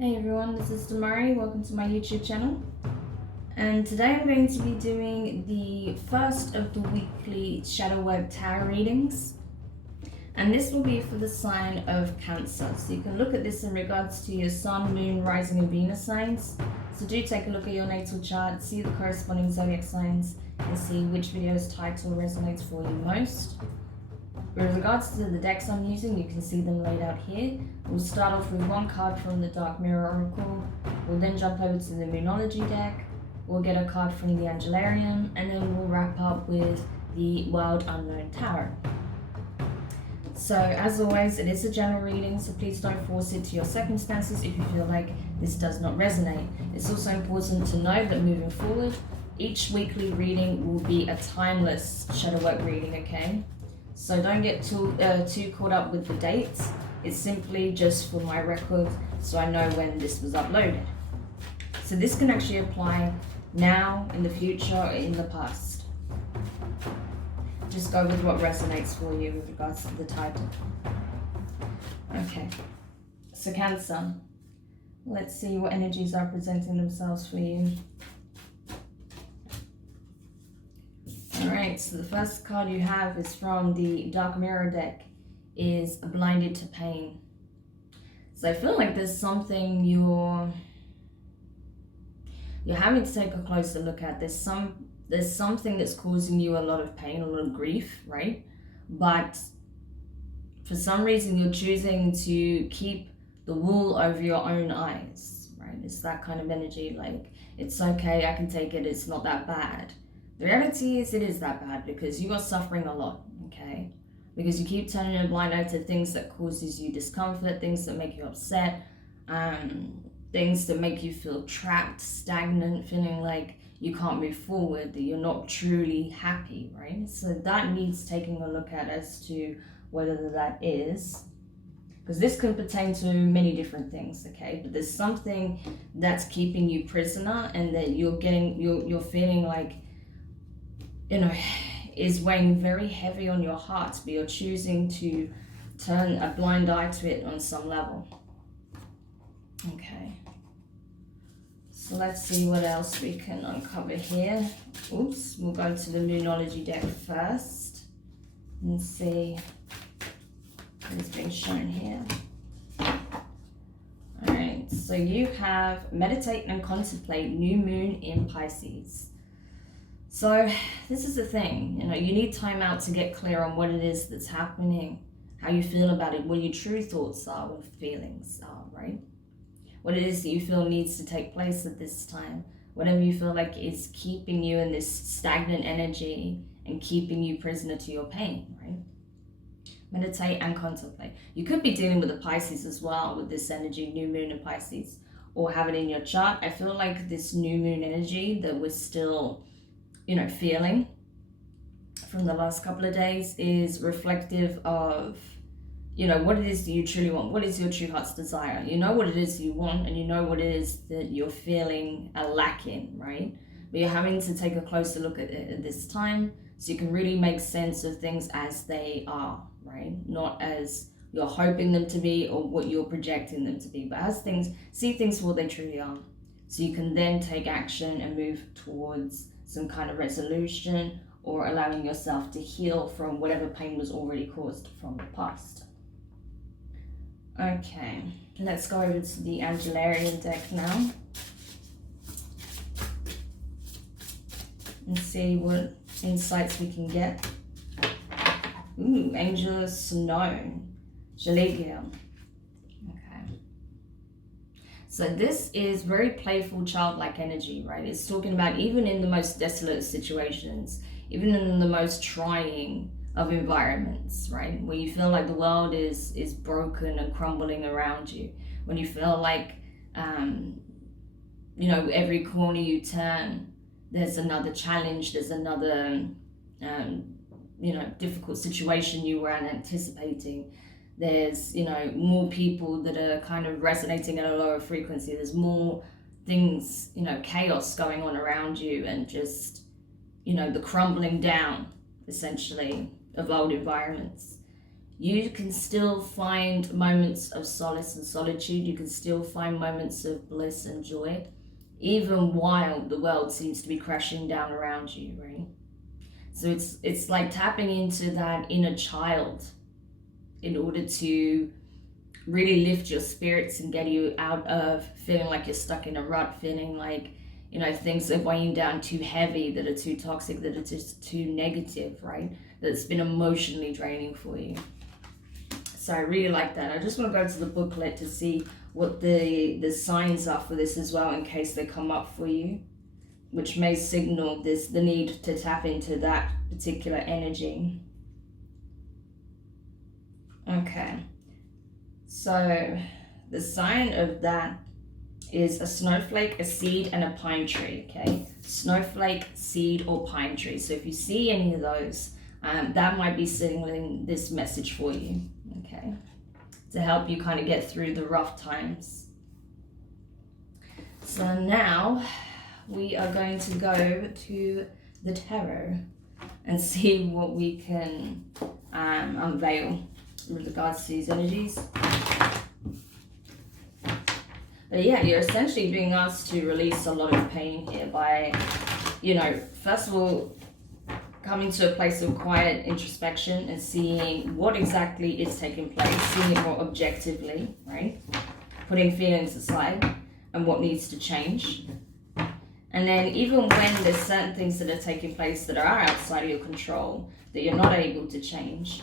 Hey everyone, this is Demari. Welcome to my YouTube channel. And today I'm going to be doing the first of the weekly shadow work tarot readings. And this will be for the sign of Cancer. So you can look at this in regards to your Sun, Moon, Rising and Venus signs. So do take a look at your natal chart, see the corresponding zodiac signs, and see which video's title resonates for you most. With regards to the decks I'm using, you can see them laid out here. We'll start off with one card from the Dark Mirror Oracle. We'll then jump over to the Moonology deck. We'll get a card from the Angelarium, and then we'll wrap up with the Wild Unknown Tarot. So as always, it is a general reading, so please don't force it to your circumstances if you feel like this does not resonate. It's also important to know that moving forward, each weekly reading will be a timeless shadow work reading, okay? So don't get too caught up with the dates. It's simply just for my record so I know when this was uploaded. So this can actually apply now, in the future, or in the past. Just go with what resonates for you with regards to the title. Okay, so Cancer. Let's see what energies are presenting themselves for you. Alright, so the first card you have is from the Dark Mirror deck, is Blinded to Pain. So I feel like there's something you're having to take a closer look at. There's something that's causing you a lot of pain, a lot of grief, right? But for some reason you're choosing to keep the wool over your own eyes, right? It's that kind of energy, like, it's okay, I can take it, it's not that bad. The reality is it is that bad because you are suffering a lot, okay? Because you keep turning a blind eye to things that causes you discomfort, things that make you upset, things that make you feel trapped, stagnant, feeling like you can't move forward, that you're not truly happy, right? So that needs taking a look at as to whether that is, because this can pertain to many different things, okay? But there's something that's keeping you prisoner and that you're feeling like, you know, is weighing very heavy on your heart, but you're choosing to turn a blind eye to it on some level. Okay. So let's see what else we can uncover here. Oops, we'll go to the Moonology deck first and see what is being shown here. Alright, so you have Meditate and Contemplate, New Moon in Pisces. So this is the thing, you know, you need time out to get clear on what it is that's happening, how you feel about it, what your true thoughts are, what feelings are, right? What it is that you feel needs to take place at this time, whatever you feel like is keeping you in this stagnant energy and keeping you prisoner to your pain, right? Meditate and contemplate. You could be dealing with the Pisces as well with this energy, new moon in Pisces, or have it in your chart. I feel like this new moon energy that we're still, you know, feeling from the last couple of days is reflective of, you know, what it is that you truly want. What is your true heart's desire? You know what it is you want, and you know what it is that you're feeling a lack in, right? But you're having to take a closer look at it at this time so you can really make sense of things as they are, right? Not as you're hoping them to be or what you're projecting them to be, but as things, see things for what they truly are. So you can then take action and move towards some kind of resolution or allowing yourself to heal from whatever pain was already caused from the past. Okay, let's go over to the Angelarium deck now and see what insights we can get. Ooh, Angel of Snow, Jaligia. So this is very playful, childlike energy, right? It's talking about even in the most desolate situations, even in the most trying of environments, right? Where you feel like the world is broken and crumbling around you. When you feel like, you know, every corner you turn, there's another challenge, there's another, you know, difficult situation you weren't anticipating. There's, you know, more people that are kind of resonating at a lower frequency. There's more things, you know, chaos going on around you and just, you know, the crumbling down, essentially, of old environments. you can still find moments of solace and solitude. You can still find moments of bliss and joy, even while the world seems to be crashing down around you, right? So it's like tapping into that inner child in order to really lift your spirits and get you out of feeling like you're stuck in a rut, feeling like, you know, things are weighing down too heavy, that are too toxic, that are just too negative, right? That's been emotionally draining for you. So I really like that. I just want to go to the booklet to see what the signs are for this as well, in case they come up for you, which may signal the need to tap into that particular energy. Okay, so the sign of that is a snowflake, a seed, and a pine tree, okay? Snowflake, seed, or pine tree. So if you see any of those, that might be signaling this message for you, okay? To help you kind of get through the rough times. So now we are going to go to the tarot and see what we can unveil with regards to these energies. But yeah, you're essentially being asked to release a lot of pain here by, you know, first of all, coming to a place of quiet introspection and seeing what exactly is taking place, seeing it more objectively, right? Putting feelings aside and what needs to change. And then even when there's certain things that are taking place that are outside of your control, that you're not able to change,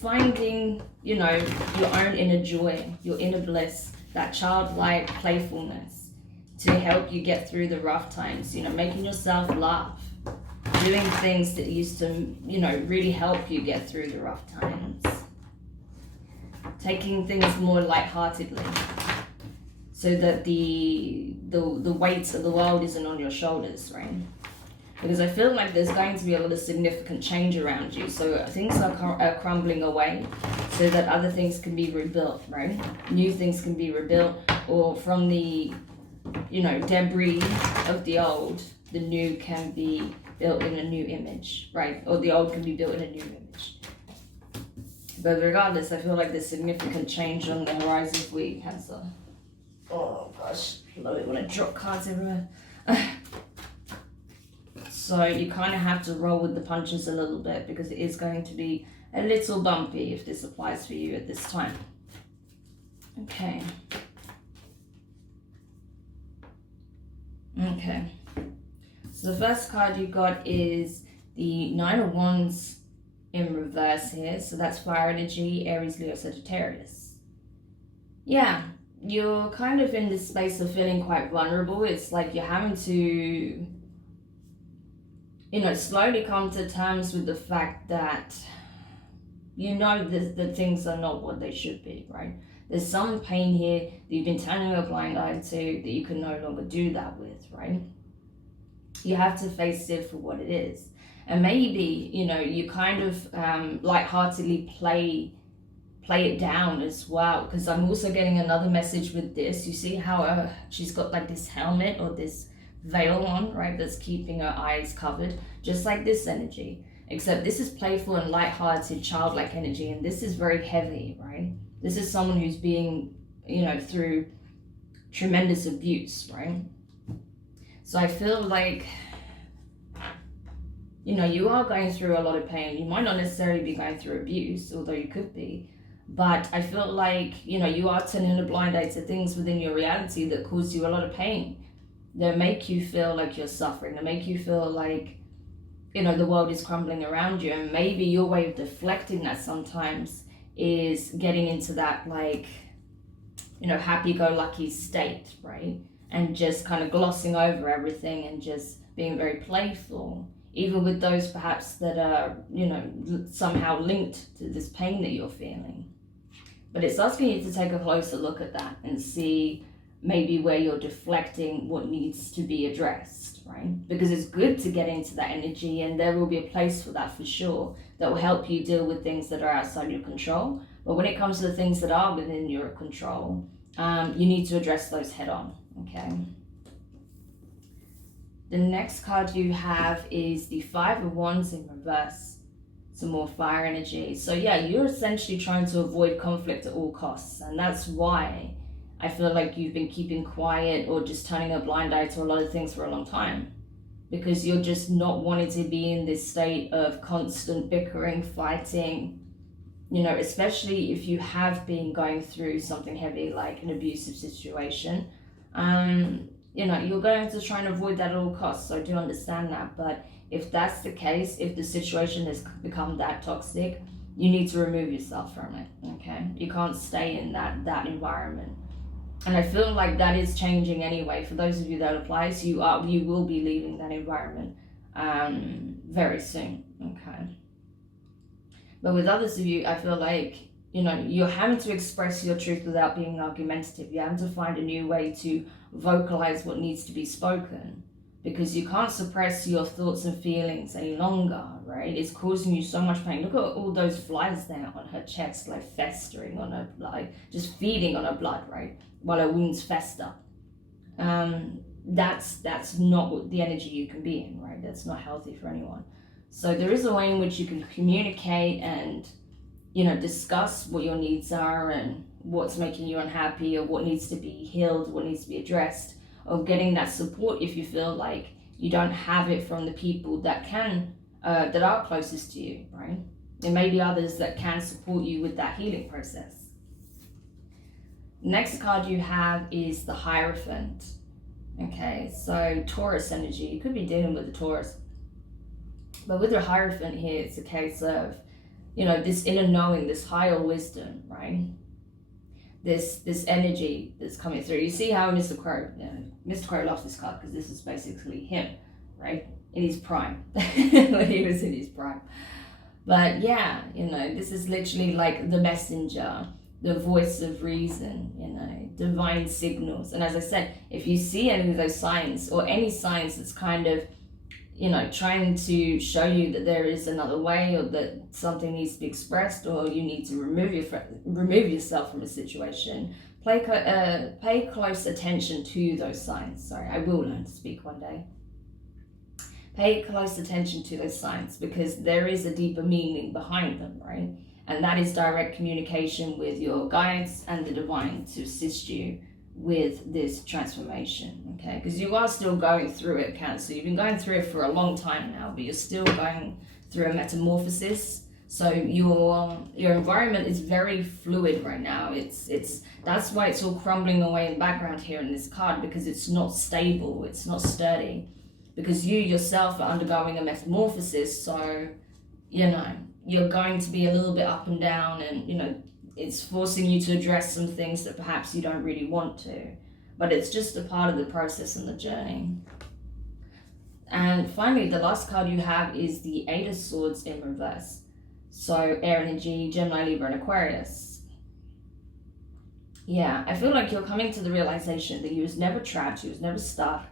finding, you know, your own inner joy, your inner bliss, that childlike playfulness to help you get through the rough times, you know, making yourself laugh, doing things that used to, you know, really help you get through the rough times, taking things more lightheartedly so that the weight of the world isn't on your shoulders, right? Because I feel like there's going to be a lot of significant change around you. So things are crumbling away so that other things can be rebuilt, right? New things can be rebuilt, or from the, you know, debris of the old, the new can be built in a new image, right? Or the old can be built in a new image. But regardless, I feel like there's significant change on the horizon for you, Cancer. Oh gosh, I love it when I drop cards everywhere. So you kind of have to roll with the punches a little bit, because it is going to be a little bumpy if this applies for you at this time. Okay. Okay. So the first card you got is the Nine of Wands in reverse here. So that's fire energy, Aries, Leo, Sagittarius. Yeah, you're kind of in this space of feeling quite vulnerable. It's like you're having to, you know, slowly come to terms with the fact that you know that things are not what they should be, right? There's some pain here that you've been turning a blind eye to, that you can no longer do that with, right? You have to face it for what it is. And maybe, you know, you kind of lightheartedly play it down as well, because I'm also getting another message with this. You see how she's got like this helmet or this veil on, right, that's keeping her eyes covered, just like this energy, except this is playful and lighthearted, childlike energy, and this is very heavy, right? This is someone who's being, you know, through tremendous abuse, right? So I feel like, you know, you are going through a lot of pain. You might not necessarily be going through abuse, although you could be, but I feel like, you know, you are turning a blind eye to things within your reality that cause you a lot of pain, that make you feel like you're suffering, that make you feel like, you know, the world is crumbling around you. And maybe your way of deflecting that sometimes is getting into that, like, you know, happy-go-lucky state, right? And just kind of glossing over everything and just being very playful, even with those perhaps that are, you know, somehow linked to this pain that you're feeling. But it's asking you to take a closer look at that and see maybe where you're deflecting what needs to be addressed, right? Because it's good to get into that energy, and there will be a place for that for sure, that will help you deal with things that are outside your control. But when it comes to the things that are within your control, you need to address those head on, okay? The next card you have is the Five of Wands in reverse. some more fire energy. So yeah, you're essentially trying to avoid conflict at all costs, and that's why I feel like you've been keeping quiet or just turning a blind eye to a lot of things for a long time, because you're just not wanting to be in this state of constant bickering, fighting, especially if you have been going through something heavy like an abusive situation. You're going to try and avoid that at all costs. So I do understand that. But if that's the case, if the situation has become that toxic, you need to remove yourself from it, okay? You can't stay in that environment. And I feel like that is changing anyway. For those of you that applies, you will be leaving that environment very soon, okay? But with others of you, I feel like, you're having to express your truth without being argumentative. You're having to find a new way to vocalize what needs to be spoken, because you can't suppress your thoughts and feelings any longer, right? It's causing you so much pain. Look at all those flies there on her chest, like festering on her, like just feeding on her blood, right? While her wounds fester. That's not what the energy you can be in, right? That's not healthy for anyone. So there is a way in which you can communicate and, discuss what your needs are and what's making you unhappy, or what needs to be healed, what needs to be addressed, or getting that support if you feel like you don't have it from the people that that are closest to you, right? There may be others that can support you with that healing process. Next card you have is the Hierophant. Okay, so Taurus energy. You could be dealing with the Taurus. But with the Hierophant here, it's a case of, this inner knowing, this higher wisdom, right? This energy that's coming through. You see how Mr. Aquarius loves this card, because this is basically him, right? In his prime. When he was in his prime. But yeah, this is literally like the messenger, the voice of reason, divine signals. And as I said, if you see any of those signs, or any signs that's kind of, trying to show you that there is another way, or that something needs to be expressed, or you need to remove yourself from a situation, pay close attention to those signs. Sorry, I will learn to speak one day. Pay close attention to those signs, because there is a deeper meaning behind them, right? And that is direct communication with your guides and the divine to assist you with this transformation, okay? Because you are still going through it, Cancer. You've been going through it for a long time now, but you're still going through a metamorphosis. So your environment is very fluid right now. That's why it's all crumbling away in the background here in this card, because it's not stable, it's not sturdy. Because you yourself are undergoing a metamorphosis, so you're going to be a little bit up and down, and it's forcing you to address some things that perhaps you don't really want to, but it's just a part of the process and the journey. And finally, the last card you have is the Eight of Swords in reverse. So air energy, Gemini, Libra, and Aquarius. Yeah, I feel like you're coming to the realization that you was never trapped, you was never stuck,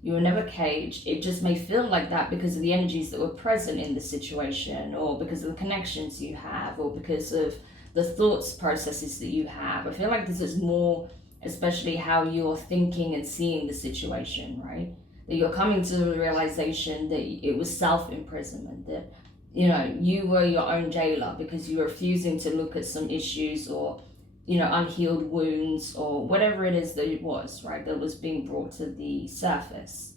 you were never caged. It just may feel like that because of the energies that were present in the situation, or because of the connections you have, or because of the thoughts processes that you have. I feel like this is more, especially how you're thinking and seeing the situation, right? That you're coming to the realization that it was self-imprisonment, that you were your own jailer, because you were refusing to look at some issues, or unhealed wounds, or whatever it is that it was, right, that was being brought to the surface.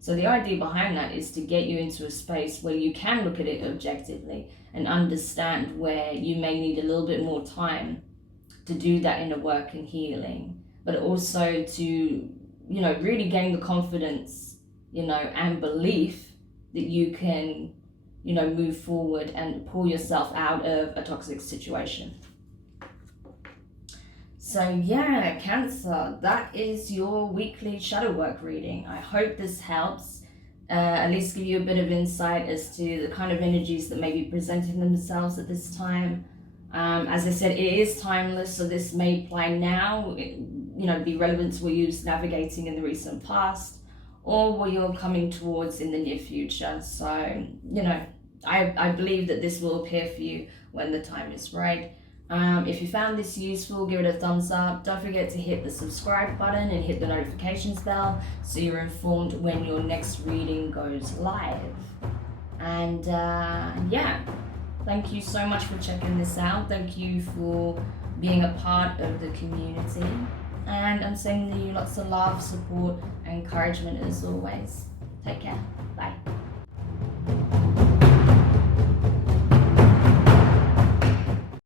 So the idea behind that is to get you into a space where you can look at it objectively and understand where you may need a little bit more time to do that inner work and healing, but also to, really gain the confidence, and belief that you can, move forward and pull yourself out of a toxic situation. So yeah, Cancer, that is your weekly shadow work reading. I hope this helps, at least give you a bit of insight as to the kind of energies that may be presenting themselves at this time. As I said, it is timeless, so this may apply now, be relevant to what you're navigating in the recent past, or what you're coming towards in the near future. So, I believe that this will appear for you when the time is right. If you found this useful, give it a thumbs up. Don't forget to hit the subscribe button and hit the notifications bell so you're informed when your next reading goes live. And yeah, Thank you so much for checking this out. Thank you for being a part of the community. And I'm sending you lots of love, support, and encouragement as always. Take care. Bye.